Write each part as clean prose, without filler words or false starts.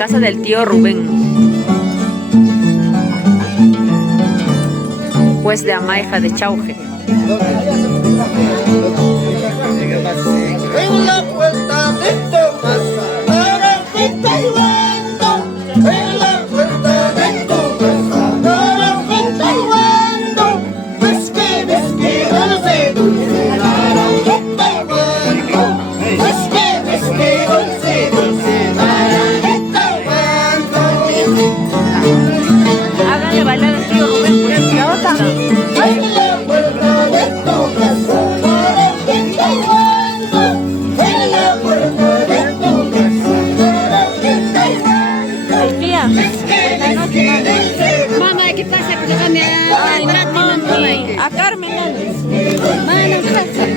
casa del tío Rubén. Pues de Amaija de Chauge. En la puerta de tu casa, ahora que estoy viendo. En la puerta de tu casa, ahora que estoy viendo. Ves que dulce, dulce, ahora que estoy viendo. Ves que dulce, dulce, ahora que estoy viendo. Háganle bailar al tío Rubén, pues. La otra. En la puerta de tu casa, ahora que estoy viendo. En la puerta de tu casa, ahora que estoy viendo. Ay, tía. Mamá, ¿qué pasa? Que cambia Ay, el mami. A Carmen, dale. Mano, gracias.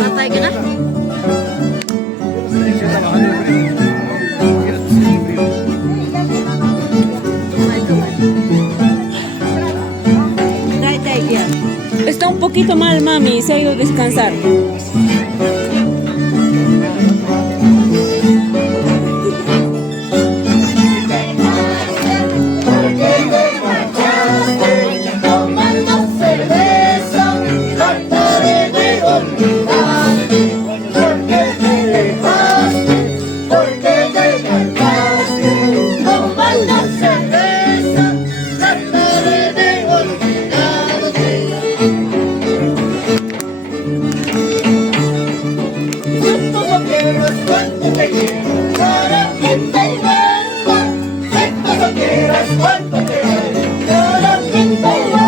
Mata y queda. Está un poquito mal, mami. Se ha ido a descansar. Tomando cerveza, trataré de olvidarte. Porque te dejaste, porque te marchaste. Tomando cerveza, trataré de olvidarte. Si tú no quieres, cuánto te quiero, para que te invento. Si tú no quieres, cuánto te quiero, para que te invento.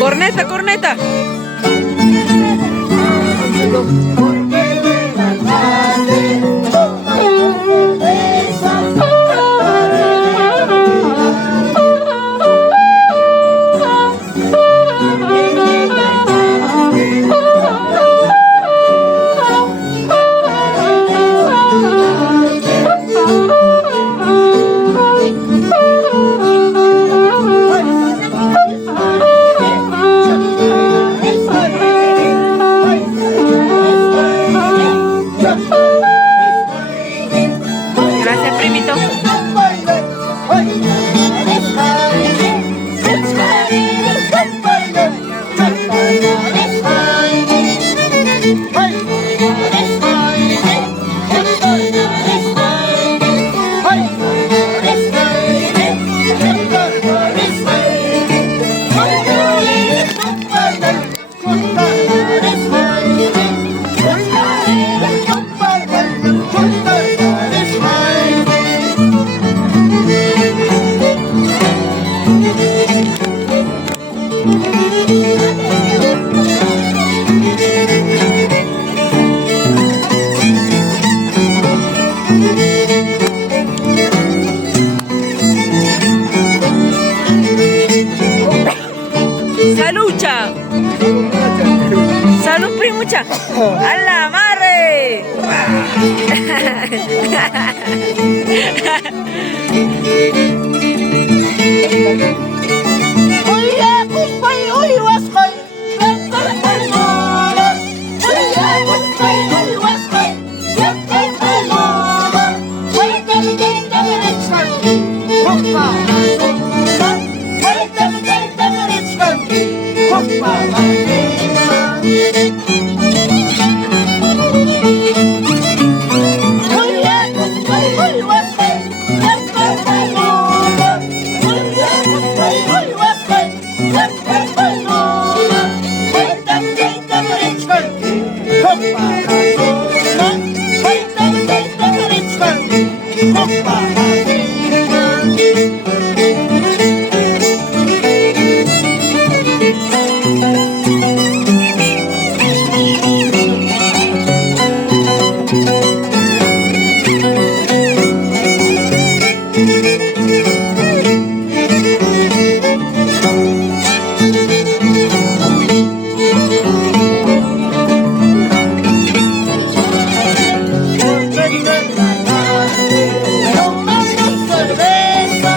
Corneta, corneta. Gracias, primito. ¡Salucha! ¡Salud, primucha! ¡A la madre! tomando cerveza,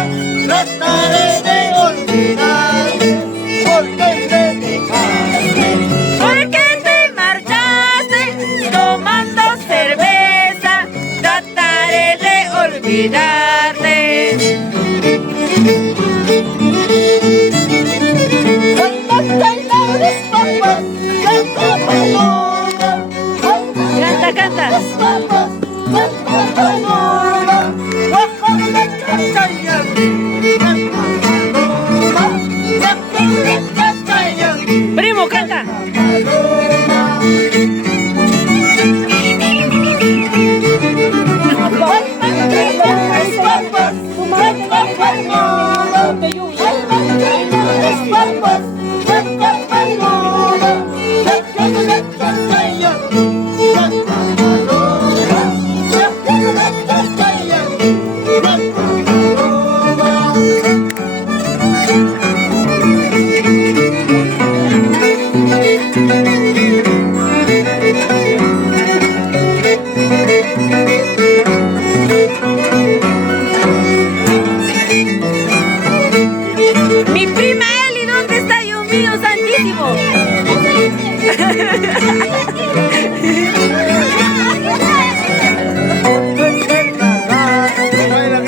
trataré de olvidarte, porque me dejaste. ¿Por qué te marchaste? Tomando cerveza, trataré de olvidarte. Canta, canta. Primo, canta. Mi prima Eli, ¿dónde está, Dios mío santísimo?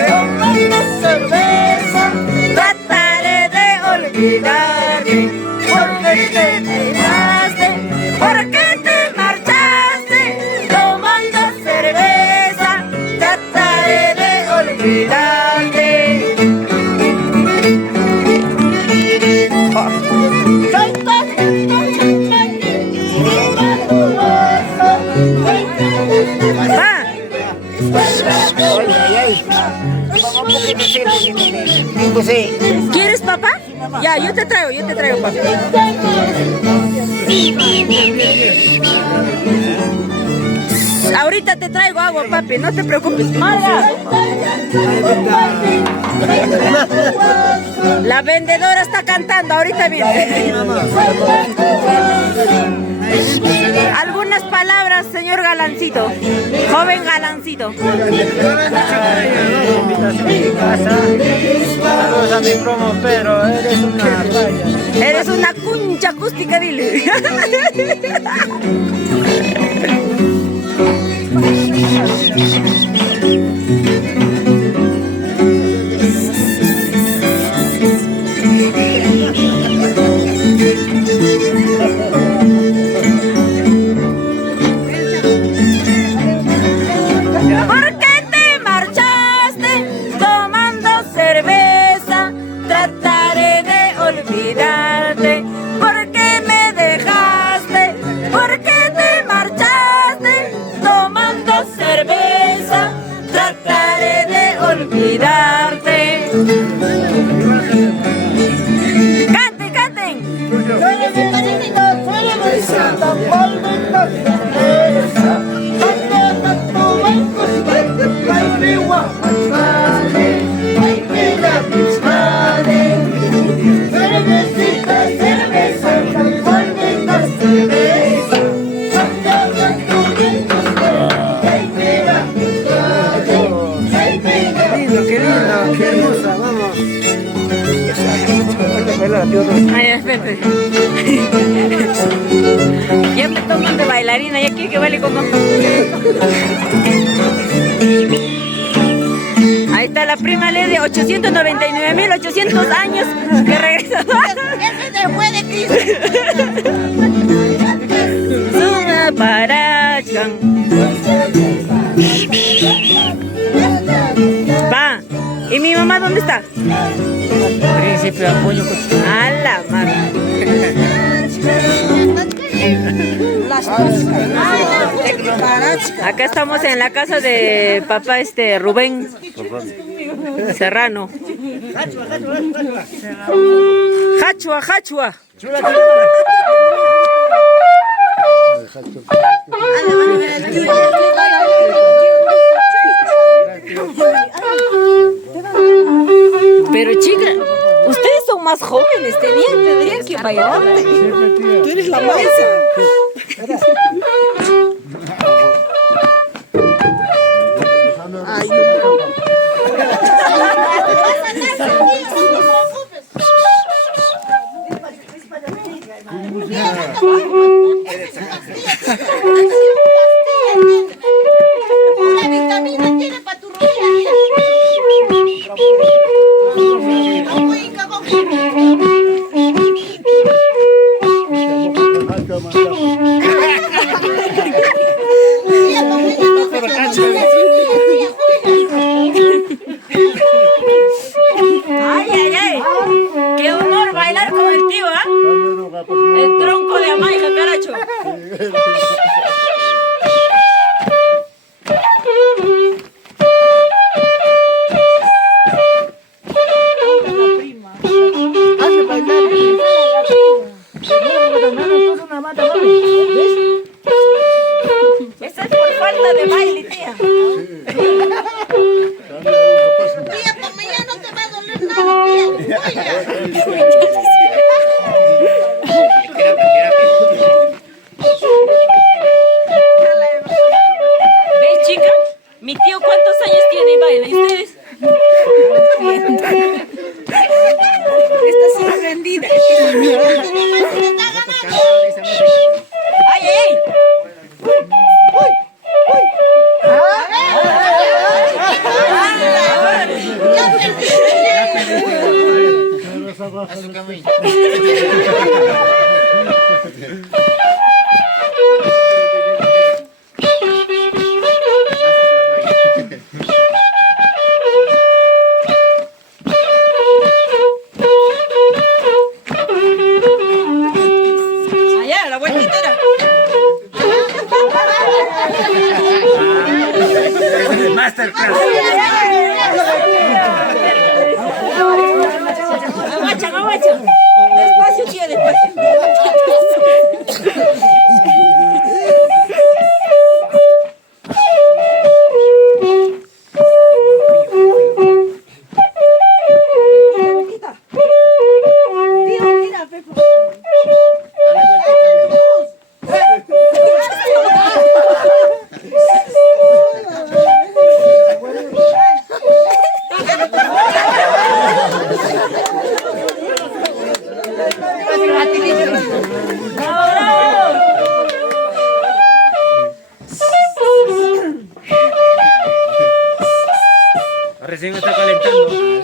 Tomando cerveza, Trataré de olvidarte, porque te dejaste, porque te marchaste, tomando cerveza, trataré de olvidarte. Va. ¿Quieres papá? Ya, yo te traigo papá. Ahorita te traigo agua, papi, no te preocupes. Marga. La vendedora está cantando, ahorita viene. Algunas palabras, señor Galancito, joven Galancito. Saludos a mi promo, pero eres una raya. Eres una cuncha acústica, dile. ¿Por qué te marchaste tomando cerveza? Trataré de olvidarte. ¿Por qué me dejaste? ¿Por qué te marchaste tomando cerveza? Trataré de olvidarte. ¡Canten, canten! Qué lindo, qué hermosa, vamos. Ay, espérate. Ya me toman de bailarina, ya quiero que baile como. Ahí está la prima Lady, 899.800 años que regresó. Ese se fue de Cristo. Suma Parachcan. Va. ¿Y mi mamá dónde está? Príncipe Apoyo. A la madre. Acá estamos en la casa de papá Rubén Serrano. Hachua, hachua. Pero chica, ustedes son más jóvenes, tendrían que bailar. Tú eres la maestra. Ay, no. Una vitamina tiene para tu rodilla. Ay, ay, ay. Qué honor bailar con el tío, ¿ah? El tronco de Amaya, caracho. Hazle bailar. Esa es por falta de baile, tía. Tía, para mañana no te va a doler nada, tía. ¿Ves, chica? Mi tío, ¿cuántos años tiene y baila? ¿Y ustedes? Está sorprendida. ¡Ay, ay! Allá, la vueltita era. Masterclass. Agacha, agacha. Despacio, tío, despacio. Recién está calentando. Muy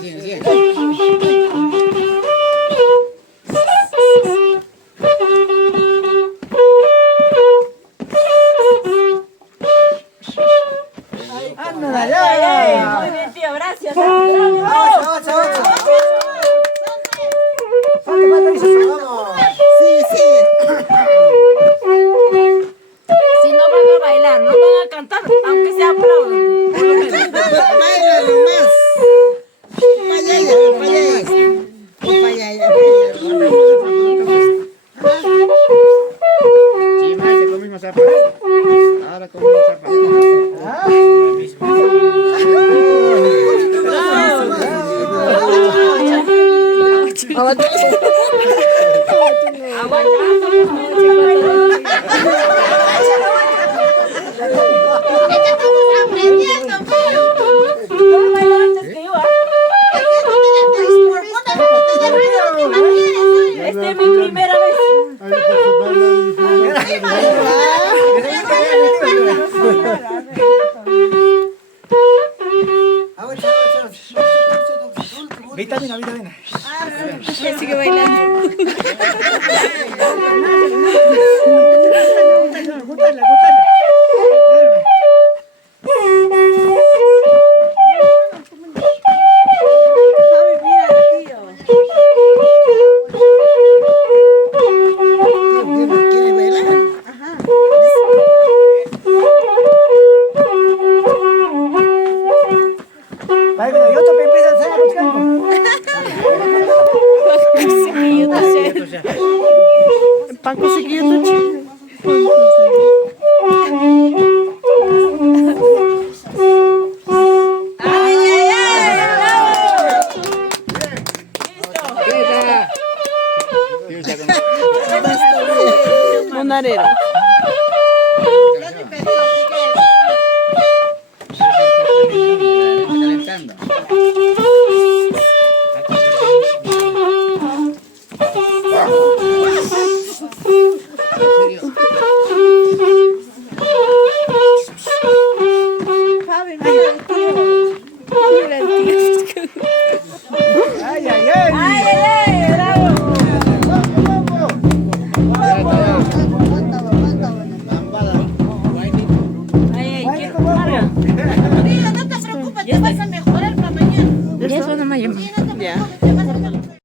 bien, tío, gracias. Si no van a bailar, no van a cantar, aunque sea aplaudan. Por lo menos. Baila nomás. Sí, más con mismo zapato. Ahora con mismo zapato. Esta es mi primera vez. Vitamina. Ya sigue bailando. Pan conseguido,